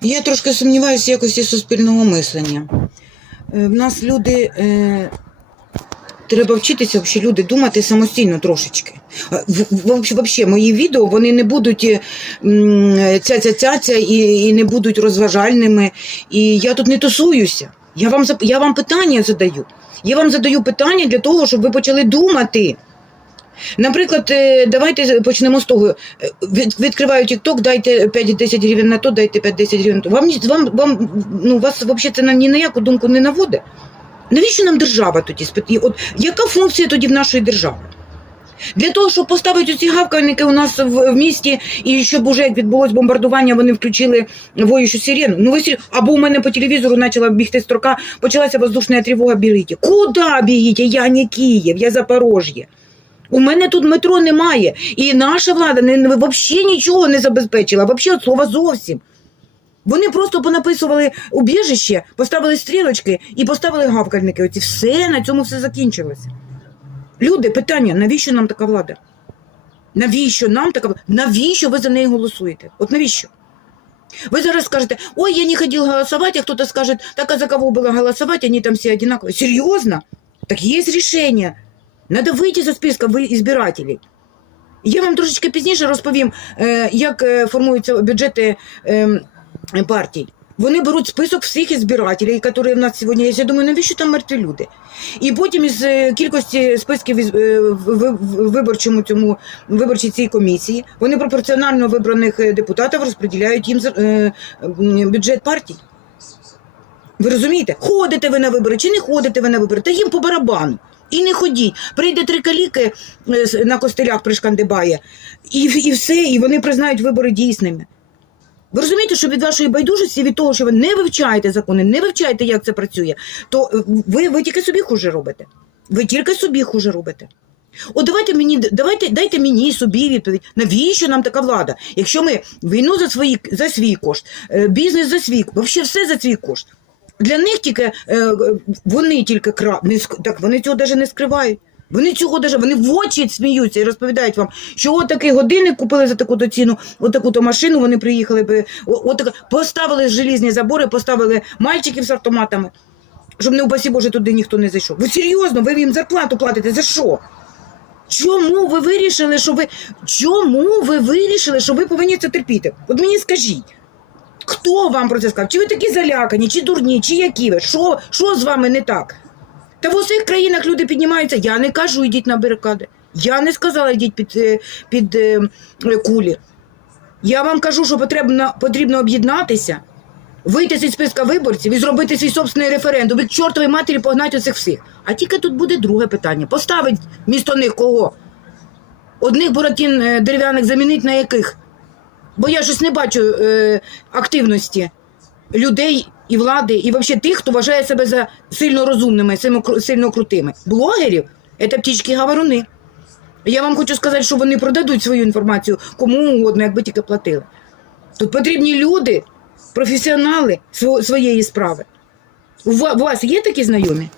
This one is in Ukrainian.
Я трошки сумніваюся в якості суспільного мислення. Е, В нас люди. Е, треба вчитися взагалі люди думати самостійно трошечки. Е, Взагалі, мої відео вони не будуть ця-ця-ця-ця і, і не будуть розважальними. І я тут не тусуюся. Я вам, я вам питання задаю. Я вам задаю питання для того, щоб ви почали думати. Наприклад, е, давайте почнемо з того. Е, Від, відкриваю TikTok, дайте 5-10 гривень на то, дайте 5-10 гривень на то. Вам, вам, вам ну, вас взагалі це ні на яку думку не наводить? Навіщо нам держава тоді? Спит- От яка функція тоді в нашої держави? Для того, щоб поставити ці гавкальники у нас в, в місті, і щоб уже як відбулось бомбардування, вони включили воючу сирену. Ну ви сер- або у мене по телевізору почала бігти строка, почалася воздушна тривога, бігіть. Куди бігіть? Я не Київ, я Запорожжя. У мене тут метро немає. І наша влада не, не, взагалі нічого не забезпечила, взагалі от слова зовсім. Вони просто понаписували убіжище, поставили стрілочки і поставили гавкальники. Оці все на цьому все закінчилося. Люди, питання: навіщо нам така влада? Навіщо нам така влада? Навіщо ви за неї голосуєте? От навіщо? Вы зараз скажете, ой, я не ходил голосовать, а кто-то скажет, так а за кого было голосовать, они там все одинаковые. Серьезно? Так есть решение. Надо вийти за списка избирателей. Я вам трошечки пізніше розповім, е, як е, формуються бюджети е, партій. Вони беруть список всіх ізбирателів, які в нас сьогодні є. Я думаю, навіщо там мертві люди? І потім із е, кількості списків виборчому цьому виборчій цій комісії вони пропорціонально вибраних депутатів розподіляють їм бюджет партій. Ви розумієте? Ходите ви на вибори чи не ходите ви на вибори? Та їм по барабану. І не ходіть. Прийде три каліки е, на костелях пришкандибає, і, і все, і вони признають вибори дійсними. Ви розумієте, що від вашої байдужості, від того, що ви не вивчаєте закони, не вивчаєте, як це працює, то е, ви, ви тільки собі хуже робите. Ви тільки собі хуже робите. От давайте мені, давайте, дайте мені собі відповідь, навіщо нам така влада? Якщо ми війну за, свої, за свій кошт, е, бізнес за свій, взагалі все за свій кошт. Для них тільки е, вони тільки кра... так вони цього навіть не скривають. Вони цього даже вони в очі сміються і розповідають вам, що от такий годинник купили за таку то ціну, от таку то машину. Вони приїхали би, от поставили желізні забори, поставили мальчиків з автоматами, щоб не упасі Боже, туди ніхто не зайшов. Ви серйозно, ви їм зарплату платите за що? Чому ви вирішили, що ви чому ви вирішили, що ви повинні це терпіти? От мені скажіть. Хто вам про це сказав? Чи ви такі залякані, чи дурні, чи які ви? Що, що з вами не так? Та в усіх країнах люди піднімаються. Я не кажу, йдіть на барикади. Я не сказала, йдіть під, е, під е, е, кулі. Я вам кажу, що потрібно, потрібно об'єднатися, вийти зі списка виборців і зробити свій собственний референдум. І к чортовій матері погнати оцих всіх. А тільки тут буде друге питання. Поставить місто них кого? Одних буратін е, дерев'яних замінить на яких? Бо я щось не бачу е, активності людей і влади, і взагалі тих, хто вважає себе за сильно розумними, сильно, крутими. Блогерів це птічки гаваруни. Я вам хочу сказати, що вони продадуть свою інформацію кому угодно, якби тільки платили. Тут потрібні люди, професіонали своєї справи. У вас є такі знайомі?